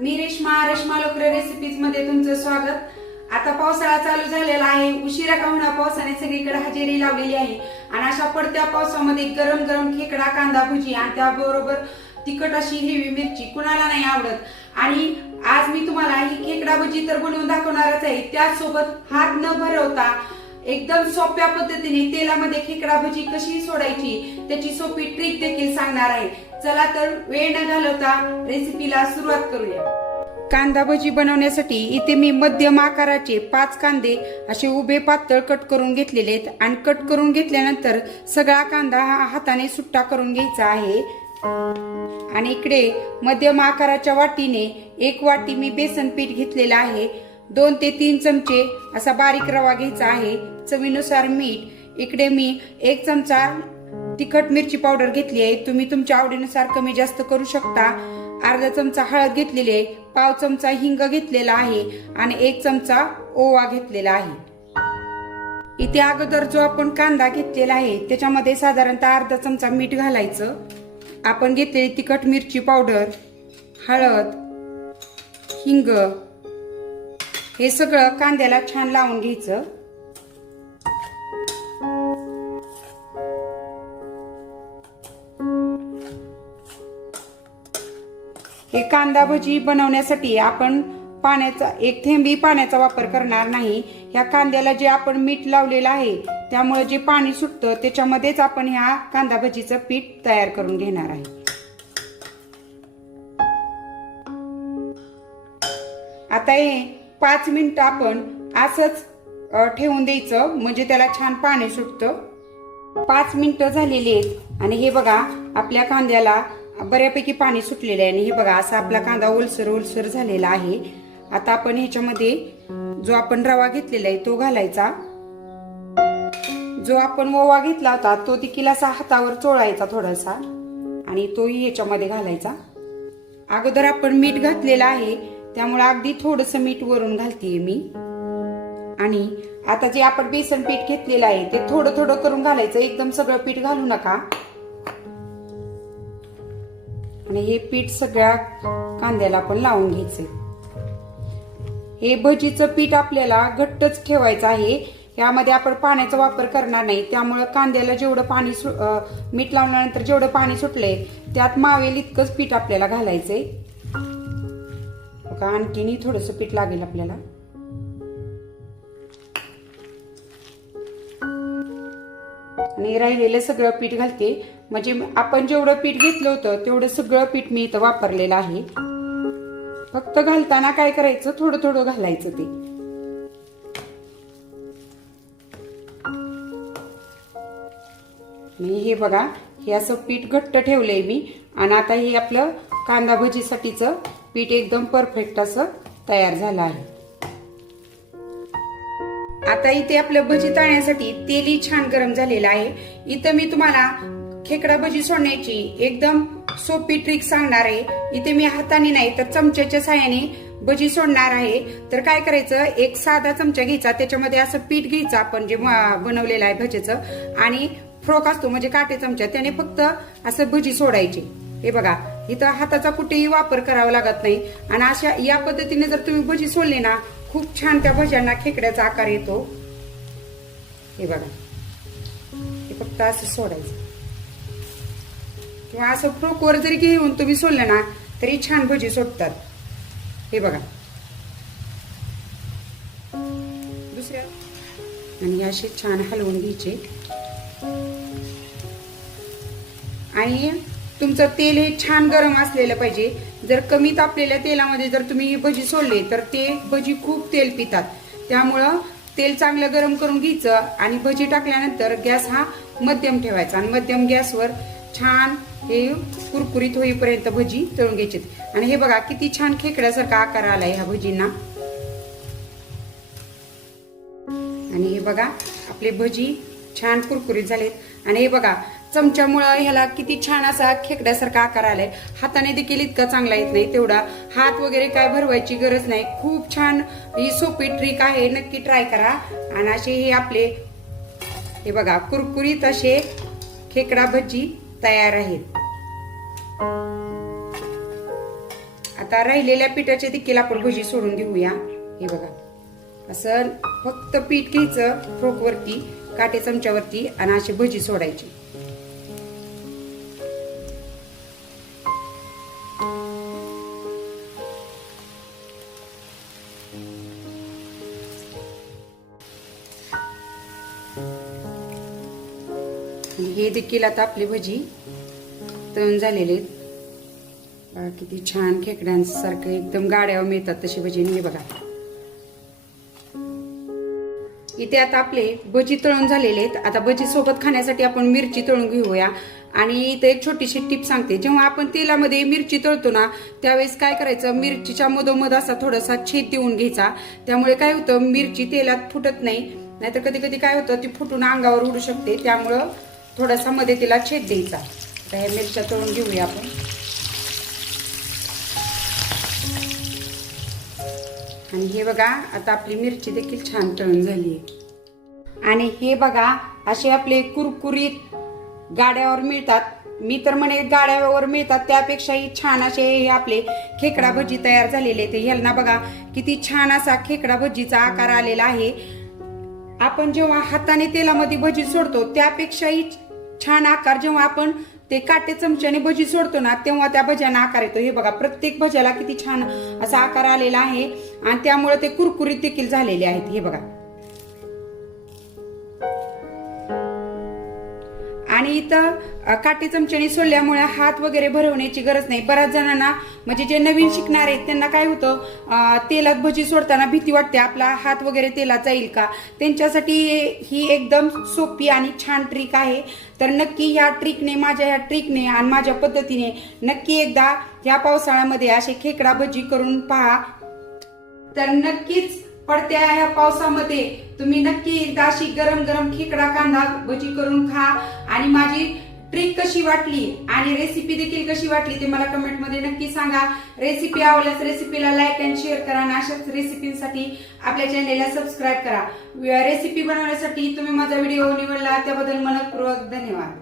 मी रेश्मा लोकरे recipes मध्ये तुमचं स्वागत। आता पावसाळा चालू झालेला आहे, उशिरा का होईना पावसाने सगळीकडे हजेरी लावलेली आहे आणि अशा पडत्या पावसामध्ये गरम गरम खेकडा कांदा भजी आणि त्याबरोबर तिखट अशी हिरवी मिरची कुणाला नाही आवडत। आणि आज मी तुम्हाला ही खेकडा भजी तर बनवून दाखवणारच आहे, त्यासोबत हात न भरवता एकदम सोप्या पद्धतीने तेलामध्ये खेकडा भजी कशी सोडायची त्याची सोपी ट्रिक देखील सांगणार आहे। चला तर वेळ न घालवता रेसिपीला सुरुवात करूया। कांदा भजी बनवण्यासाठी इथे मी मध्यम आकाराचे 5 कांदे असे उभे पातळ कट करून घेतलेले आहेत आणि कट करून घेतल्यानंतर सगळा कांदा हाताने सुट्टा करून घ्यायचा आहे। आणि इकडे मध्यम आकाराच्या वाटीने 1 वाटी मी बेसन पीठ घेतलेलं आहे। 2 ते 3 चमचे असा बारीक रवा घ्यायचा आहे। चवीनुसार मीठ, इकडे मी 1 चमचा तिखट मिरची पावडर घेतली आहे, तुम्ही तुमच्या आवडीनुसार कमी जास्त करू शकता। अर्धा चमचा हळद घेतलेली आहे, पाव चमचा हिंग घेतलेला आहे आणि 1 चमचा ओवा घेतलेला आहे। इथे अगोदर जो आपण कांदा घेतलेला आहे त्याच्यामध्ये साधारणतः अर्धा चमचा मीठ घालायचं। आपण घेतलेली तिखट मिरची पावडर, हळद, हिंग हे सगळं कांद्याला छान लावून घ्यायचं। हे कांदा भजी बनवण्यासाठी आपण पाण्याचा 1 थेंबही पाण्याचा वापर करणार नाही। या कांद्याला जे आपण मीठ लावलेलं आहे त्यामुळे जे पाणी सुटतं त्याच्यामध्येच आपण ह्या कांदा भजीचं पीठ तयार करून घेणार आहे। आता हे 5 मिनिटं आपण असंच ठेवून द्यायचं, म्हणजे त्याला छान पाणी सुटतं। 5 मिनिटं झालेली आहेत आणि हे बघा आपल्या कांद्याला बऱ्यापैकी पाणी सुटलेलं आहे आणि हे बघा असा आपला कांदा ओलसर झालेला आहे। आता आपण ह्याच्यामध्ये जो आपण रवा घेतलेला आहे तो घालायचा। जो आपण ओवा घेतला होता तो देखील असा हातावर चोळायचा थोडासा आणि तोही ह्याच्यामध्ये घालायचा। अगोदर आपण मीठ घातलेलं आहे त्यामुळे अगदी थोडस मीठ वरून घालतेय मी। आणि आता जे आपण बेसन पीठ घेतलेलं आहे ते थोडं थोडं करून घालायचं, एकदम सगळं पीठ घालू नका। आणि हे पीठ सगळ्या कांद्याला आपण लावून घ्यायचंय। हे भजीचं पीठ आपल्याला घट्टच ठेवायचं आहे, यामध्ये आपण पाण्याचा वापर करणार नाही, त्यामुळे कांद्याला जेवढं पाणी मीठ लावल्यानंतर जेवढं पाणी सुटलंय त्यात मावेल इतकंच पीठ आपल्याला घालायचंय। आणखीनही थोडंसं पीठ लागेल आपल्याला। आणि राहिलेलं सगळं पीठ घालते, म्हणजे आपण जेवढं पीठ घेतलं होतं तेवढं सगळं पीठ मी इथं वापरलेलं आहे। फक्त घालताना काय करायचं, थोडं थोडं घालायचं ते। हे बघा हे असं पीठ घट्ट ठेवलंय मी आणि आता हे आपलं कांदा भजीसाठीच पीठ एकदम परफेक्ट असं तयार झालं आहे। आता इथे आपलं भजी तळण्यासाठी तेलही छान गरम झालेलं आहे। इथं मी तुम्हाला खेकडा भजी सोडण्याची एकदम सोपी ट्रिक सांगणार आहे। इथे मी हाताने नाही तर चमच्याच्या साहाय्याने भजी सोडणार आहे। तर काय करायचं, एक साधा चमचा घ्यायचा, त्याच्यामध्ये असं पीठ घ्यायचं आपण जे बनवलेलं आहे भजीचं, आणि फ्रोक असतो म्हणजे काटे चमचा, त्याने फक्त असं भजी सोडायची। हे बघा इथं हाताचा कुठेही वापर करावा लागत नाही आणि अशा या पद्धतीने जर तुम्ही भजी सोडली ना खूप छान त्या भज्यांना खेकड्याचा आकार येतो। हे बघा हे फक्त असं सोडायचं किंवा असं फ्रोकवर जरी घेऊन तुम्ही सोडलं ना तरी छान भजी सुटतात। हे बघा दुसऱ्या आणि असे छान हलवून घ्यायचे। आणि तुमचं तेल हे छान गरम असलेलं पाहिजे। जर कमी तापलेल्या तेलामध्ये जर तुम्ही भजी सोडले तर ते भजी खूप तेल पितात, त्यामुळं तेल चांगलं गरम करून घ्यायचं आणि भजी टाकल्यानंतर गॅस हा मध्यम ठेवायचा आणि मध्यम गॅसवर छान हे कुरकुरीत होईपर्यंत भजी तळून घ्यायची। आणि हे बघा किती छान खेकड्यासारखा आकार आलाय ह्या भजींना। आणि हे बघा आपले भजी छान कुरकुरीत झालेत आणि हे बघा चमच्यामुळे ह्याला किती छान असा खेकड्यासारखा आकार आलाय। हाताने देखील इतका चांगला येत नाही, तेवढा हात वगैरे काय भरवायची गरज नाही। खूप छान ही सोपी ट्रिक आहे, नक्की ट्राय करा। आणि असे हे आपले हे बघा कुरकुरीत असे खेकडा भजी तयार आहेत। आता राहिलेल्या पिठाचे देखील आपण भजी सोडून देऊया. हे बघा, असं फक्त पीठ घ्यायचं फ्रोकवरती, काटे चमच्यावरती आणि अशी भजी सोडायची. हे देखील आता आपली भजी तळून झालेले. किती छान खेकड्यांसारखं एकदम गाड्यावर मिळतात तशी भजी. हे बघा, इथे आता आपले भजी तळून झालेले आहेत. आता भजी सोबत खाण्यासाठी आपण मिरची तळून घेऊया. आणि इथं एक छोटीशी टिप सांगते. जेव्हा आपण तेलामध्ये मिरची तळतो ना, त्यावेळेस काय करायचं, मिरचीच्या मधोमध असा थोडासा छेद देऊन घ्यायचा. त्यामुळे काय होतं, मिरची तेलात फुटत नाही. नाहीतर कधी कधी काय होतं, ती फुटून अंगावर उडू शकते. त्यामुळं थोडासा मध्ये तिला छेद द्यायचा. तर ह्या मिरच्या तळून घेऊया आपण. आणि हे बघा, आता आपली मिरची देखील छान तळून झाली आहे. आणि हे बघा, असे आपले कुरकुरीत गाड्यावर मिळतात. मी तर म्हणे गाड्यावर मिळतात त्यापेक्षाही छान असे हे आपले खेकडा भजी तयार झालेले. ते ह्यांना बघा किती छान असा खेकडा भजीचा आकार आलेला आहे. आपण जेव्हा हाताने तेलामध्ये भजी सोडतो त्यापेक्षाही छान आकार जेव्हा आपण ते काटे चमच्याने भजी सोडतो ना, तेव्हा त्या भज्यांना आकार येतो. हे बघा, प्रत्येक भज्याला किती छान असा आकार आलेला आहे आणि त्यामुळे ते कुरकुरीत देखील झालेले आहेत. हे बघा, आणि इथं काटे चमच्याने सोडल्यामुळे हात वगैरे भरवण्याची गरज नाही. बऱ्याच जणांना म्हणजे जे नवीन शिकणार आहेत त्यांना काय होतं, तेलात भजी सोडताना भीती वाटते, आपला हात वगैरे तेलात जाईल का. त्यांच्यासाठी ही एकदम सोपी आणि छान ट्रिक आहे. तर नक्की ह्या ट्रिकने, माझ्या ह्या ट्रिकने आणि माझ्या पद्धतीने नक्की एकदा या पावसाळ्यामध्ये असे खेकडा भजी करून पहा. तर नक्कीच पडत्या ह्या पावसामध्ये तुम्ही नक्की एकदा अशी गरम गरम खेकडा कांदा भजी करून खा. आणि माझी ट्रिक कशी वाटली आणि रेसिपी देखील कशी वाटली ते मला कमेंटमध्ये नक्की सांगा. रेसिपी आवडल्यास रेसिपीला लाईक आणि शेअर करा आणि अशाच रेसिपींसाठी आपल्या चॅनेलला सबस्क्राईब करा. रेसिपी बनवण्यासाठी तुम्ही माझा व्हिडिओ निवडला त्याबद्दल मनपूर्वक धन्यवाद.